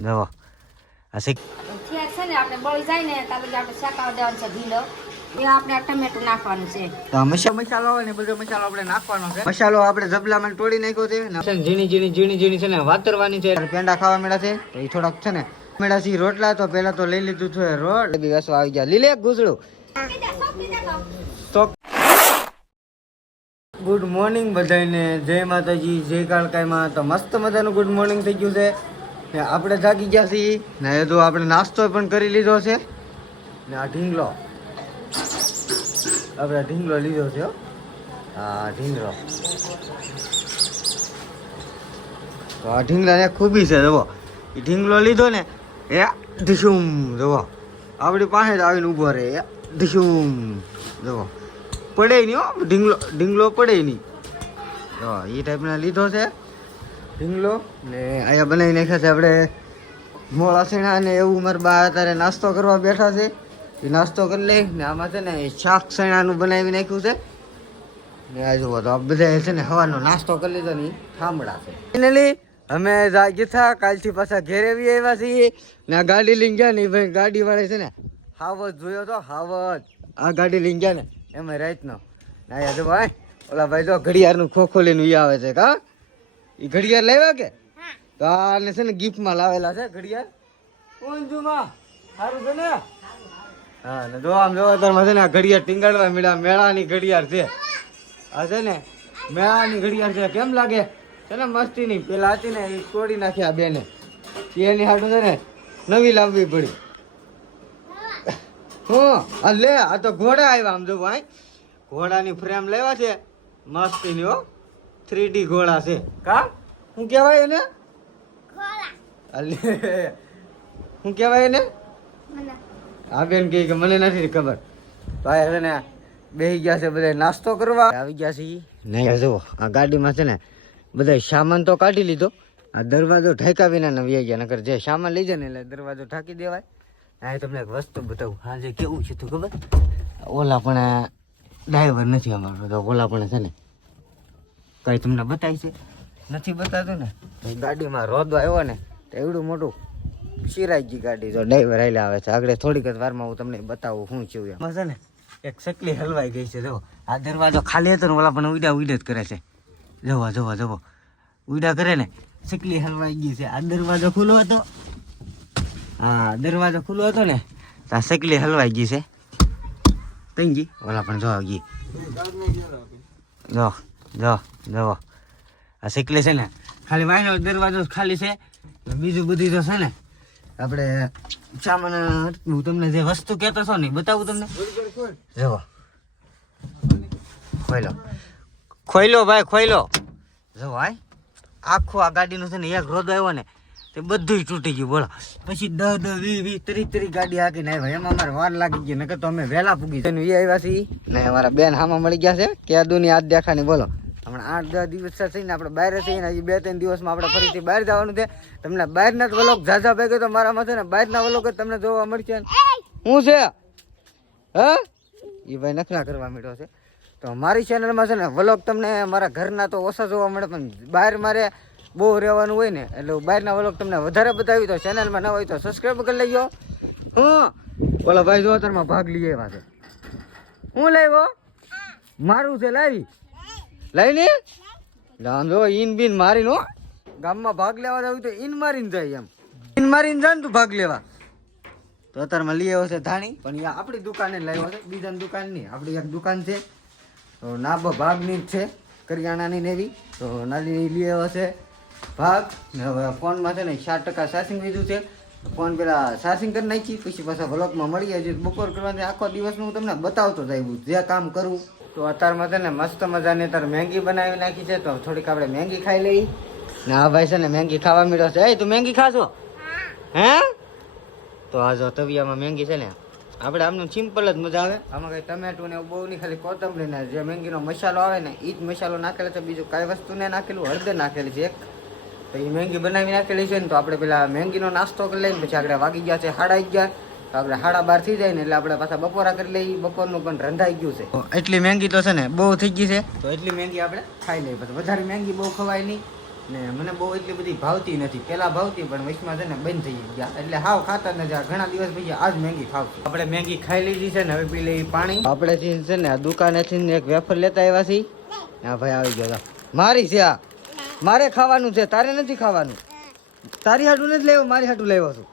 જવો આ શીખ છે ને આપણે બળી જાય ને તાલે આપણે શાકાવા દેવાનું છે ઢીલો એ આપણે ટમેટું નાખવાનું છે તો મસાલો હોય ને બધો મસાલો આપણે નાખવાનો છે મસાલો આપણે જબલામાં તોડી નાખ્યો છે ને ઝીણી છે ને વાતરવાની છે પેંડા ખાવા મળ્યા છે તો એ થોડાક છે ને મેળા સી રોટલા તો પેલા તો લઈ લીધું છે રોટ બી વસવા આવી ગયા લીલે ગુસડું તો ગુડ મોર્નિંગ બધાને જય માતાજી જય કાળકાઈમાં તો મસ્ત મજાનું ગુડ મોર્નિંગ થઈ ગયું છે ને આપણે જાગી ગયા છીએ ને તો આપણે નાસ્તો પણ કરી લીધો છે ને આ ઢીંગલો આપણે ઢીંગલો લીધો છે હા ઢીંગલો તો આ ઢીંગલાને ખૂબી છે જુઓ એ ઢીંગલો લીધો ને એ ઢીશુમ જુઓ આપણી પાસે જ આવીને ઊભો રહે એ ઢીશુમ જુઓ પડે નહીં હો ઢીંગલો પડે નહીં તો એ ટાઈપના લીધો છે ઢીંગલો ને અહીંયા બનાવી નાખ્યા છે આપણે મોળા શેણા ને એવું મારા બા અત્યારે નાસ્તો કરવા બેઠા છે એ નાસ્તો કરી લે ને આમાં છે ને શાક શેણાનું બનાવી નાખ્યું છે ને આ જુઓ તો બધા છે ને સવારનો નાસ્તો કરી લીધો ને ઠામડા છે ફાઇનલી અમે જાગી થા કાલથી પાછા ઘેરે બી આવ્યા છીએ ને આ ગાડી લઈને ગયા ને ભાઈ ગાડી વાળે છે ને હાવત જોયો તો હાવત આ ગાડી લઈને ગયા ને એમાં રાતનો ના જો ભાઈ ઓલા ભાઈ જો ઘડિયાળનું ખોખો લઈને આવે છે કા એ ઘડિયાળ લાવ્યા કે તો આને છે ને ગિફ્ટમાં લાવેલા છે ઘડિયાળ ઊંઝુમાં સારું છે ને હા ને જો આમ જોવા તારમાં છે ને આ ઘડિયાળ ટીંગાડવા મળ્યા મેળાની ઘડિયાળ છે આ છે ને મેળાની ઘડિયાળ છે કેમ લાગે છે ને મસ્તી નહીં પેલા હતી ને એ તોડી નાખ્યા બેને એની હાટું છે ને નવી લાવવી પડી હું આ લે આ તો ઘોડા આવ્યા આમ જો ભાઈ ઘોડાની ફ્રેમ લેવા છે મસ્તીની હો 3D ઘોડા છે કા શું કહેવાય એને શું કહેવાય એને આ બેન કહે કે મને નથી ખબર ભાઈ છે ને બેસી ગયા છે બધા નાસ્તો કરવા આવી ગયા છે નહીં જુઓ આ ગાડીમાં છે ને બધા સામાન તો કાઢી લીધો આ દરવાજો ઢાંકા વિના ને વ્યાઈ ગયા નકર જે સામાન લઈ જાય ને એટલે દરવાજો ઢાંકી દેવાય હા તમને એક વસ્તુ બતાવું આજે કેવું છે તું ખબર ઓલા પણ ડ્રાઈવર નથી અમારો તો ઓલા પણ છે ને કઈ તમને બતાવી છે નથી બતાતું ને ગાડીમાં રોદો આવ્યો ને તો એવડું મોટું શિરાઈ ગઈ ગાડી જો ડ્રાઈવર હાલે આવે છે આગળ થોડીક જ વારમાં હું તમને બતાવું શું છું એમાં છે ને એક સકલી હલવાઈ ગઈ છે જો આ દરવાજો ખાલી હતો ને ઓલા પણ ઉડા જ કરે છે જવો ઉડા કરે ને સકલી હલવાઈ ગઈ છે આ દરવાજો ખુલ્લો હતો હા દરવાજો ખુલ્લો હતો ને તો આ સકલી હલવાઈ ગઈ છે તઈ ગઈ ઓલા પણ જો ગઈ જો આ સકલી છે ને ખાલી વાયનો દરવાજો ખાલી છે બીજું બધું તો છે ને આપણે સામાન હું તમને જે વસ્તુ કહેતો છો ને બતાવું તમને જવો ખોઈલો ભાઈ ખોઈલો જો ભાઈ આખું આ ગાડીનું છે ને એક રોદો આવ્યો ને તે બધું તૂટી ગયું બોલો પછી 10 20 30 ગાડી હાકીને આવ્યા એમાં અમારે વાર લાગી ગઈ નકર તો અમે વહેલા પૂગી આવ્યા છીએ ને અમારા બેન હામાં મળી ગયા છે કે દુની હાથ દેખાની બોલો હમણાં 8-10 દિવસ થઈને આપણે બહાર છીએ ને હજી 2-3 દિવસમાં આપણે ફરીથી બહાર જવાનું છે તમને બહારના જ વ્લોગ ઝાઝા ભેગો તો મારામાં છે ને બહારના વ્લોગ જ તમને જોવા મળશે શું છે હા એ ભાઈ નખરા કરવા માંડ્યો છે તો મારી ચેનલમાં છે ને વ્લોગ તમને મારા ઘરના તો ઓછા જોવા મળે પણ બહાર મારે બહુ રહેવાનું હોય ને એટલે બહારના વ્લોગ તમને વધારે બતાવી તો ચેનલમાં ન હોય તો સબસ્ક્રાઈબ કરી લેજો હું બોલો ભાઈ જો તારમાં ભાગ લઈ આવ્યા છે હું લાવ્યો મારું છે લાવી લઈને આમ જો ઈન બીન મારીને ગામમાં ભાગ લેવા જવું તો ઈન મારીને જાય એમ ઈન મારીને જાય ને તું ભાગ લેવા તો અત્યારમાં લઈ આવ્યો છે ધાણી પણ એ આપણી દુકાને લાવ્યો છે બીજાની દુકાન નહીં આપણી એક દુકાન છે તો નાબ ભાગની જ છે કરિયાણાની ને એવી તો નાની લઈ આવ્યો છે ભાગ ને હવે ફોનમાં છે ને 60% ચાર્જિંગ લીધું છે ફોન પેલા ચાર્જિંગ કરી નાખી પછી પાછા વ્લોગમાં મળી જાય બપોર કરવાની આખો દિવસનું હું તમને બતાવતો જાય જે કામ કરું તો અત્યારમાં છે ને મસ્ત મજાની અત્યારે મેંગી બનાવી નાખી છે તો થોડીક આપણે મેંગી ખાઈ લઈ ને આ ભાઈ છે ને મેંગી ખાવા મળ્યો છે તું મેંગી ખાશો હે તો આ જો તવિયામાં મેંગી છે ને આપણે આમનું સિમ્પલ જ મજા આવે આમાં કંઈ ટમેટું ને બહુ નહીં ખાલી કોથમરી ને જે મેંગીનો મસાલો આવે ને એ જ મસાલો નાખેલો છે બીજું કાંઈ વસ્તુ ને નાખેલું હળદર નાખેલી છે એક તો એ મેંગી બનાવી નાખેલી છે ને તો આપણે પેલા મેંગીનો નાસ્તો કરી લઈને પછી આપણે વાગી ગયા છે 11:30 તો આપણે 12:30 થઈ જાય ને એટલે આપણે પાછા બપોરા કરી લઈએ બપોરનું પણ રંધાઈ ગયું છે એટલી મેંગી તો છે ને બહુ થઈ ગઈ છે તો એટલી મેંગી આપણે ખાઈ લઈએ પછી વધારે મેંગી બહુ ખવાય નહીં ને મને બહુ એટલી બધી ભાવતી નથી. પહેલાં ભાવતી પણ વચમાં છે ને બંધ થઈ ગયા, એટલે હાવ ખાતા જ નથી. આ ઘણા દિવસ પછી આજ મેગી ખાવતી. આપણે મેગી ખાઈ લીધી છે ને, હવે પી લઈ પાણી. આપણે છે ને આ દુકાનેથી એક વેફર લેતા આવ્યા છીએ. હા ભાઈ આવી ગયો. મારી છે આ, મારે ખાવાનું છે, તારે નથી ખાવાનું. તારી હાટું નથી લેવું, મારી હાટું લેવો છું.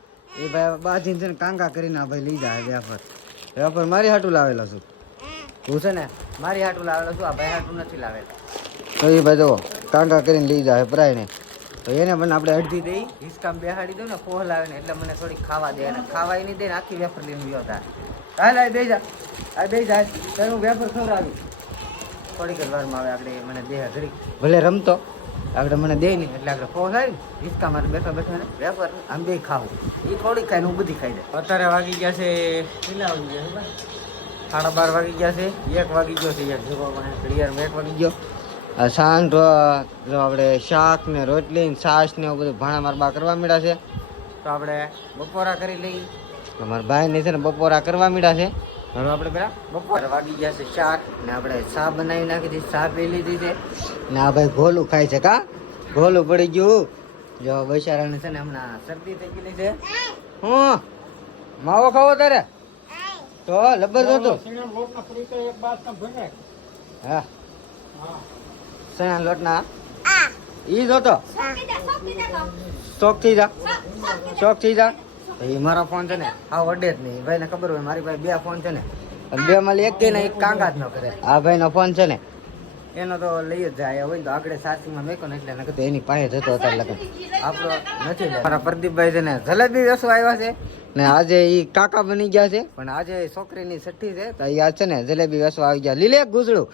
એ ભાઈ બાજીને છે ને કાંકા કરીને ભાઈ લઈ જાય વેફર. વેફર મારી હાટું લાવેલો છું. હું છે ને મારી હાટું લાવેલો છું, આ ભાઈ હાટું નથી લાવેલો. તો એ ભાઈ જો કાંકા કરીને લઈ જાય પ્રાયને. તો એને પણ આપણે અડધી દઈ હિસકામ બેહાડી દઉં ને ફોહલ આવે ને એટલે મને થોડીક ખાવા દે. અને ખાવા નહીં દે ને આખી વેફર લઈને ગયો હતા. હાલ આ બે જા, આ બે જાય તો હું વેફર ખવડાવી. થોડીક જ વારમાં આવે આપણે મને દે ઘડી ભલે રમતો આપણે મને દે નહીં એટલે આપણે ફોહલ આવી હિસકા મારે બેઠો બેઠો ને વેફર આમ બે ખાવું. એ થોડીક ખાઈને હું બધી ખાઈ દે. અત્યારે વાગી ગયા છે કેટલા વાગી ગયા છે? 12:30 વાગી ગયા છે. 1 વાગી ગયો છે. ઘડિયાળમાં 1 વાગી ગયો. આ સાંજ જો આપણે શાક ને રોટલી ને છાશ ને એવું બધું ભાણા મારા બા કરવા માંડ્યા છે. તો આપણે બપોરા કરી લઈ. અમારા ભાઈ ને છે ને બપોરા કરવા માંડ્યા છે. હવે આપણે પેલા બપોરા વાગી ગયા છે 4 ને આપણે ચા બનાવી નાખી દીધી, ચા પી લીધી છે ને આ ભાઈ ગોલું ખાય છે. કા ગોલું પડી ગયું જો બૈસારાને છે ને હમણાં શરદી થઈ ગયેલી છે. હું માવો ખાવો તારે તો લબર જોતો. હા સણા લોટના ઈ જોતો શોખ થઈ જા, શોખ થઈ જા. એ મારો ફોન છે ને હા વડે જ નહીં. ભાઈને ખબર હોય મારી પાસે 2 ફોન છે ને, 2 માં એક કે એક કાંગા જ ન કરે. આ ભાઈનો ફોન છે ને એનો તો લઈ જ જાય હોય તો આગળ સાચીમાં મેકો ને એટલે નકર એની પાસે જતો અત્યારે લગન આપણો નથી. મારા પ્રદીપભાઈ છે ને જલેબી વેસવા આવ્યા છે ને આજે એ કાકા બની ગયા છે. પણ આજે છોકરીની છઠ્ઠી છે તો એ આજ છે ને જલેબી વેસવા આવી ગયા. લીલે ગુજળું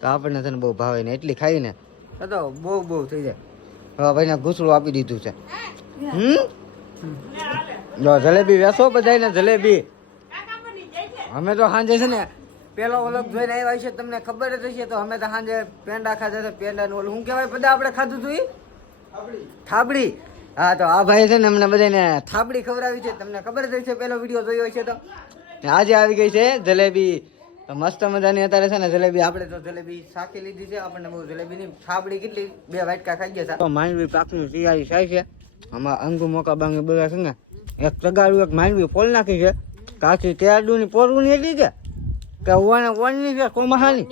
તો આપણને છે ને બહુ ભાવે ને એટલી ખાઈને તો બહુ થઈ જાય. હવે ભાઈને ગુસડું આપી દીધું છે. જો જલેબી વેસો બધાય ને જલેબી. અમે તો સાંજે છે ને પેલો ઓલગ જોઈને આવ્યા છે, તમને ખબર જ હશે. તો અમે તો સાંજે પેંડા ખાધા હતા. પેંડા નું ઓલું શું કહેવાય બધા આપણે ખાધું હતું થાબડી. હા તો આ ભાઈ છે ને અમને બધાને થાબડી ખવડાવી છે. તમને ખબર જ હશે, પેલો વિડીયો જોયો હશે. તો આજે આવી ગઈ છે જલેબી. મસ્ત મજાની અત્યારે છે ને જલેબી. આપણે તો જલેબી શાકી લીધી છે. આપણને બહુ જલેબી ની થાબડી કેટલી 2 વાટકા ખાઈ ગયા હતા. માંડવી પાકની તૈયારી થાય છે. આમાં અંગુ મોકા બાંગી બધા છે ને એક તગાડું એક માંડવી પોલ નાખી છે. કાચી તેડું ની પોરવું ની એટલી છે કે ઓની છે કોમાહાની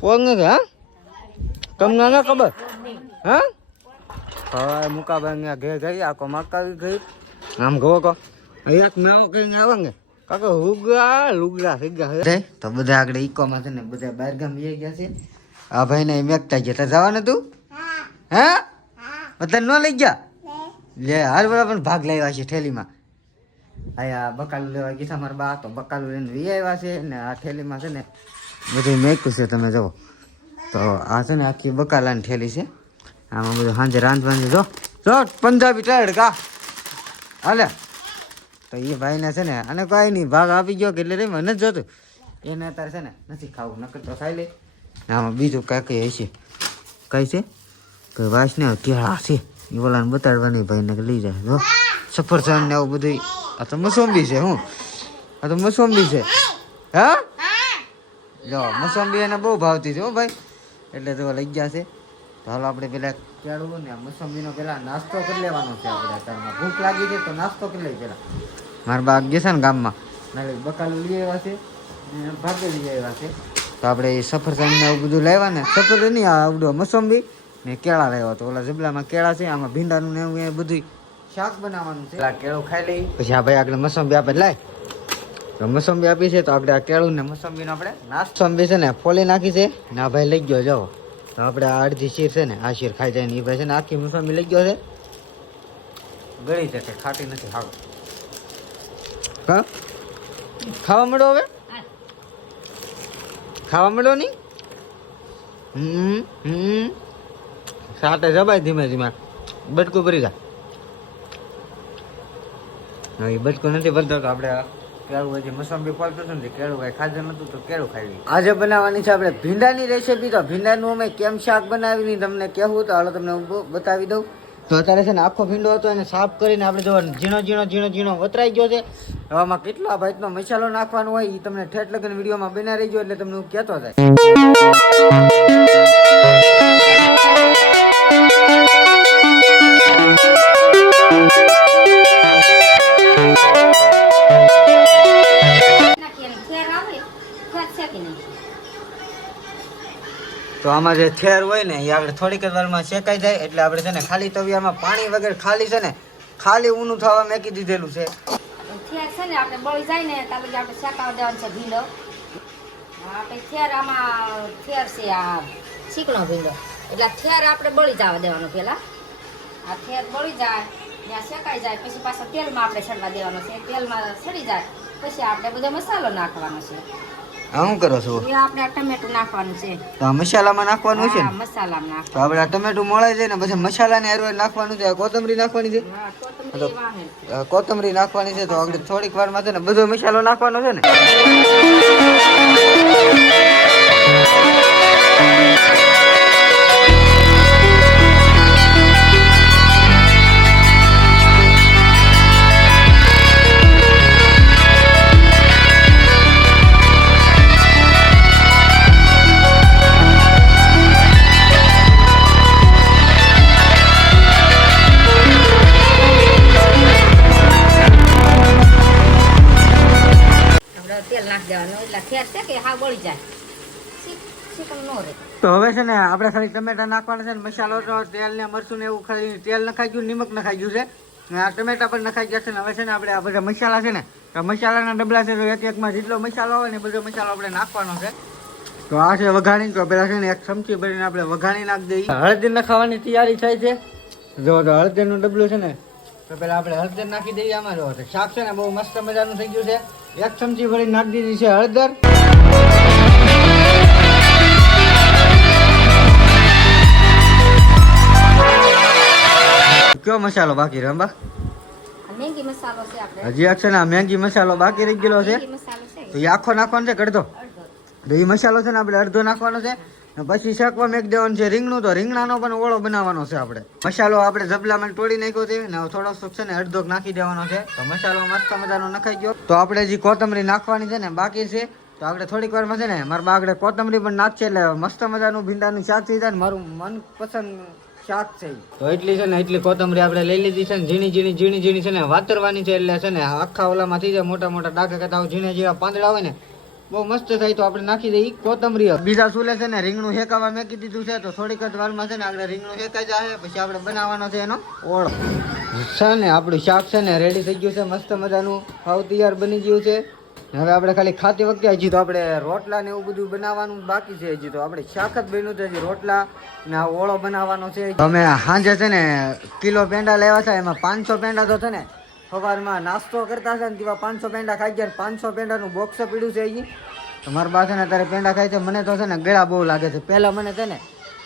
પોર નથી. હા તમને ના ખબર? હા હવે મુકા બાંગ્યા ઘે ગઈ આખો મકાવી ગઈ. આમ ગવો કો એક મેવો કરીને આવે ને કાકો હુગા લુગડા થઈ ગયા તો બધા આગળ ઈકોમાં છે ને બધા બહાર ગામ જઈ ગયા છે. આ ભાઈ ને મેકતા ગયા જવાનું તું? હે બધા ન લઈ ગયા લે હાલ બધા પણ ભાગ લાવ્યા છે થેલીમાં. આયા બકાલું લેવા ગયા મારા બા તો બકાલું લઈને વી આવ્યા છે ને આ થેલીમાં છે ને બધું મેક્યું છે. તમે જુઓ તો આ છે ને આખી બકાલાની થેલી છે. આમાં બધું સાંજે રાંધવાની જો પંજાબી ટાયડ કા હાલે. તો એ ભાઈને છે ને અને કાંઈ નહીં ભાગ આપી ગયો એટલે રે મને જ જોતું એને અત્યારે છે ને નથી ખાવું નકર તો ખાઈ લે. આમાં બીજું કાંઈ કઈ હશે કઈ છે કે વાસ ને કેળા છે એ ઓલાને બતાડવાની ભાઈને લઈ જાય. જો સફરજન ને એવું બધું. આ તો મોસંબી છે. હું આ તો મોસંબી છે. હા જો મોસંબી એને બહુ ભાવતી છે હો ભાઈ એટલે તો લઈ ગયા છે. તો હાલો આપણે પેલા કેળું ને મોસંબીનો પેલા નાસ્તો કરી લેવાનો છે. આપણે અત્યારમાં ભૂખ લાગી છે તો નાસ્તો કરી લઈ પેલા. મારા બા ગયા છે ને ગામમાં નાલે બકાલું લઈ આવ્યા છે ને ભાગે લઈ આવ્યા છે. તો આપણે એ સફરજન ને એવું બધું લાવ્યા ને સફરજન નહીં આવડો મોસંબી ને કેળા લાવ્યા. તો ઓલા જબલામાં કેળા છે, આમાં ભીંડાનું ને એવું એ બધું શાક બનાવવાનું છે. પેલા કેળું ખાઈ લઈ પછી આ ભાઈ આગળ મોસંબી આપે લાય. તો મોસંબી આપી છે તો આપણે આ કેળું ને મોસંબીનો આપણે નાસ્તો છે ને ફોલી નાખી છે ને આ ભાઈ લઈ ગયો જાઓ. તો આપણે આ અડધી શીર છે ને આ શીર ખાઈ જાય ને એ ભાઈ છે ને આખી મોસંબી લઈ ગયો છે. ગળી છે કે ખાટી નથી ખાવ. હા ખાવા મળો હવે ખાવા મળો નહીં. સાટે જબાય ધીમે ધીમે બટકું ભરી જાય. એ બટકું નથી ભરતો તો આપણે કેળું હજી મોસંબી ફોલતું હતું ને કેળું કાંઈ ખાધું નતું તો કેળું ખાઈ લઈએ. આજે બનાવવાની છે આપણે ભીંડાની રેસીપી. તો ભીંડાનું અમે કેમ શાક બનાવી તમને કહેવું તો હાલો તમને હું બતાવી દઉં. તો અત્યારે છે ને આખો ભીંડો હતો એને સાફ કરીને આપણે જો ઝીણો વતરાઈ ગયો છે. હવામાં કેટલા ભાઈનો મસાલો નાખવાનો હોય એ તમને ઠેઠ લગન વિડીયોમાં બના રહી ગયો એટલે તમને હું કહેતો થાય. તો આમાં જે થેર હોય ને એ આપણે થોડીક જ વારમાં શેકાઈ જાય એટલે આપણે છે ને ખાલી તવિયામાં પાણી વગર ખાલી છે ને ખાલી ઊનું થવા મેકી દીધેલું છે. થેર છે ને આપણે બળી જાય ને ત્યાં લગી આપણે શેકાવા દેવાનું છે ભીંડો. આપણે થેર આમાં થેર છે આ ચીકણો ભીંડો એટલે થેર આપણે બળી જવા દેવાનું પહેલાં. આ થેર બળી જાય ત્યાં શેકાઈ જાય પછી પાછા તેલમાં આપણે છડવા દેવાનો છે. તેલમાં સડી જાય પછી આપણે બધો મસાલો નાખવાનો છે. આ શું કરો છો? એ આપણે આ ટમેટું નાખવાનું છે. તો આ મસાલામાં નાખવાનું છે હા, ને? મસાલામાં તો આપણે આ ટમેટું મોળાઈ જાય ને પછી મસાલાને હારે નાખવાનું છે. કોથમરી નાખવાની છે. કોથમરી વાહે. કોથમરી નાખવાની છે. તો આપણે થોડીક વારમાં છે ને બધો મસાલો નાખવાનો છે ને. તેલ નાખી દેવાનું એટલે ખેર છે કે હા બળી જાય ચીકણ નો રહે. તો હવે છે ને આપણે ખાલી ટમેટા નાખવાના છે ને મસાલો તો તેલ ને મરચું ને એવું ખાલી તેલ નખાઈ ગયું, નિમક નખાઈ ગયું છે ને આ ટમેટા પણ નખાઈ ગયા છે ને હવે છે ને આપણે આ બધા મસાલા છે ને તો મસાલાના ડબલા છે તો એક એકમાં જેટલો મસાલો હોય ને બધો મસાલો આપણે નાખવાનો છે. તો આ છે વઘાણી. તો પેલા છે ને એક ચમચી ભરીને આપણે વઘાણી નાખી દઈએ. હળદર નખાવાની તૈયારી થાય છે. જો તો હળદરનું ડબલું છે ને તો પેલા આપણે હળદર નાખી દઈએ. આમાં જો શાક છે ને બહુ મસ્ત મજાનું થઈ ગયું છે. એક ચમચી ભરી નાખી દીધી છે હળદર. કયો મસાલો બાકી રંબા? આ મેંગી મસાલો છે આપણે. હજી એક છે ને આ મેંગી મસાલો બાકી રહી ગયેલો છે. મેંગી મસાલો છે તો એ આખો નાખવાનો છે અડધો. અડધો. તો એ મસાલો છે ને આપણે અડધો નાખવાનો છે ને પછી શાકમાં મેક દેવાનું છે રીંગણું. તો રીંગણાનો પણ ઓળો બનાવવાનો છે આપણે. મસાલો આપણે જબલામાં તોડી નાખ્યો છે ને થોડો સુક છે ને અડધો નાખી દેવાનો છે. તો મસાલો મસ્ત મજાનો નખાઈ ગયો. તો આપણે જે કોથમરી નાખવાની છે ને બાકી છે. તો આપણે થોડીક વારમાં છે ને મારા બાગડે કોથમરી પણ નાખશે એટલે મસ્ત મજાનું ભીંડાનું શાક થઈ જાય ને મારું મનપસંદ શાક છે. તો એટલી છે ને એટલી કોથમરી આપણે લઈ લીધી છે ને ઝીણી ઝીણી છે ને વાતરવાની છે એટલે છે ને આખા ઓલામાં થઈ જાય મોટા મોટા ડાઘા કરતા ઝીણા ઝીણા પાંદડા હોય ને બહુ મસ્ત થાય. તો આપણે નાખી દઈએ કોથમરી. બીજા ચૂલે છે ને રીંગણું શેકાવા મેકી દીધું છે. તો થોડીક જ વારમાં છે ને આપણે રીંગણું શેકાઈ જાય પછી આપણે બનાવવાનો છે એનો ઓળો. છે ને આપણું શાક છે ને રેડી થઈ ગયું છે મસ્ત મજાનું હાવ તૈયાર બની ગયું છે. હવે આપણે ખાલી ખાતી વખતે હજી તો આપણે રોટલા ને એવું બધું બનાવવાનું બાકી છે. હજી તો આપણે શાક જ બન્યું છે. હજી રોટલા ને આ ઓળો બનાવવાનો છે. અમે સાંજે છે ને કિલો પેંડા લેવા છે. એમાં 500 પેંડા તો છે ને સવારમાં નાસ્તો કરતા છે ને તેવા 500 પેંડા ખાઈ ગયા. 500 પેંડાનું બોક્સ પીડ્યું છે અહીં. તો મારા બા છે ને અત્યારે પેંડા ખાય છે. મને તો છે ને ગળા બહુ લાગે છે. પહેલાં મને છે ને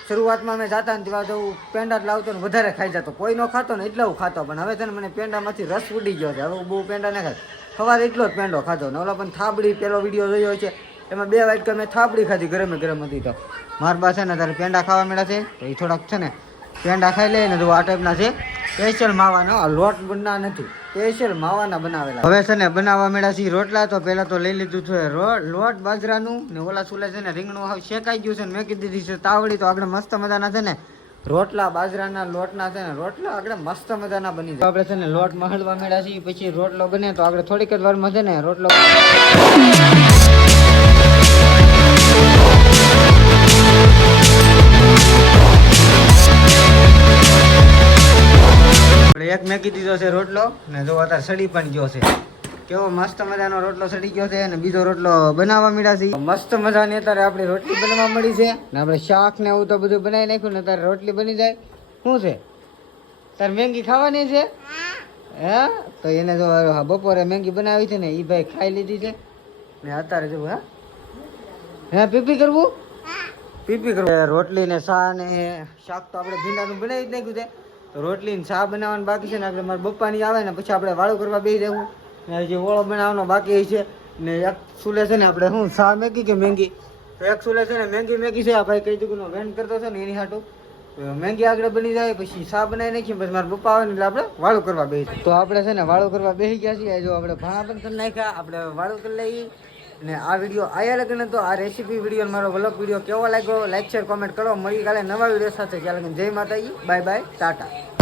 શરૂઆતમાં મેં જાતા ને તેવા તો પેંડા જ લાવતો ને વધારે ખાઈ જતો. કોઈ નો ખાતો ને એટલે હું ખાતો. પણ હવે છે ને મને પેંડામાંથી રસ ઉડી ગયો છે. હવે બહુ પેંડા ના ખાય. સવારે એટલો જ પેંડો ખાધો ને ઓલા પણ થાબડી પેલો વિડીયો જોયો છે એમાં 2 વાટકા મેં થાબડી ખાધી ગરમે ગરમ હતી. તો મારા બા છે ને અત્યારે પેંડા ખાવા મળ્યા છે. તો એ થોડાક છે ને પેંડા ખાઈ લે ને તો આ ટાઈપના છે. સ્પેશિયલ માવાનો લોટ બનના નથી, સ્પેશિયલ માવાના બનાવેલા. હવે છે ને બનાવવા મળ્યા છે રોટલા. તો પહેલા તો લઈ લીધું છે લોટ બાજરાનું ને ઓલા ચૂલે છે ને રીંગણું હવે શેકાઈ ગયું છે ને મેકી દીધી છે તાવડી. તો આપણે મસ્ત મજાના છે ને રોટલા બાજરાના લોટના છે ને રોટલા આપણે મસ્ત મજાના બની જાય. આપણે છે ને લોટ મહળવા મળ્યા છીએ પછી રોટલો બને. તો આપણે થોડીક જ વારમાં છે ને રોટલો એક મેકી દીધો છે રોટલો ને જો અત્યારે સડી પણ ગયો છે. કેવો મસ્ત મજાનો રોટલો સડી ગયો છે અને બીજો રોટલો બનાવવા મળ્યા છે. મસ્ત મજાની અત્યારે આપણી રોટલી બનવા મળી છે ને આપણે શાક ને એવું તો બધું બનાવી નાખ્યું ને અત્યારે રોટલી બની જાય. શું છે તારે મેંગી ખાવાની છે? હે તો એને જો બપોરે મેંગી બનાવી છે ને એ ભાઈ ખાઈ લીધી છે ને અત્યારે જો હે પીપી કરવું પીપી કરવું. રોટલી ને શા ને શાક તો આપણે ભીંડાનું બનાવી જ નાખ્યું છે. તો રોટલી ને ચા બનાવવાનું બાકી છે ને આપણે મારા પપ્પાની આવે ને પછી આપણે વાળું કરવા બેસી જવું ને હજી ઓળો બનાવવાનો બાકી છે ને એક ચૂલે છે ને આપણે શું ચા મેગી કે મેંગી તો એક ચૂલે છે ને મેંગી છે. આ ભાઈ કઈ જગ્યાનો વેન કરતો છે ને એની હાટું મેંગી આગળ બની જાય પછી ચા બનાવી નાખીએ પછી મારા પપ્પા આવે ને એટલે આપણે વાળું કરવા બેસી. તો આપણે છે ને વાળું કરવા બેસી ગયા છીએ. જો આપણે ભાણા પણ કરી નાખ્યા આપણે વાળું કરી લઈએ ને આ વિડીયો આયા લગન હતો. આ રેસીપી વિડીયો મારો વ્લોગ વિડીયો કેવો લાગ્યો લાઈક શેર કોમેન્ટ કરો. મળી કાલે નવા વિડીયો સાથે. ત્યાં લગન જય માતાજી, બાય બાય, ટાટા.